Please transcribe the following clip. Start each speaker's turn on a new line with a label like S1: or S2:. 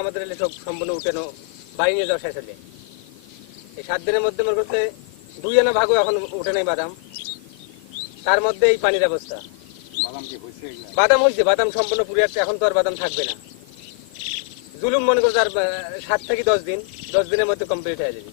S1: আমাদের এলে সব সম্পূর্ণ উঠানো বাড়ি নিয়ে যাওয়া শেষ হলে। এই সাত দিনের মধ্যে মনে করতে দুই আনা ভাগও এখন উঠে নেই বাদাম। তার মধ্যে এই পানির অবস্থা।
S2: বাদাম হয়েছে
S1: বাদাম সম্পূর্ণ পুড়ে যাচ্ছে এখন তো আর বাদাম থাকবে না। জুলুম মনে করছে আর সাত থেকে দশ দিন দশ দিনের মধ্যে কমপ্লিট হয়ে যাবে।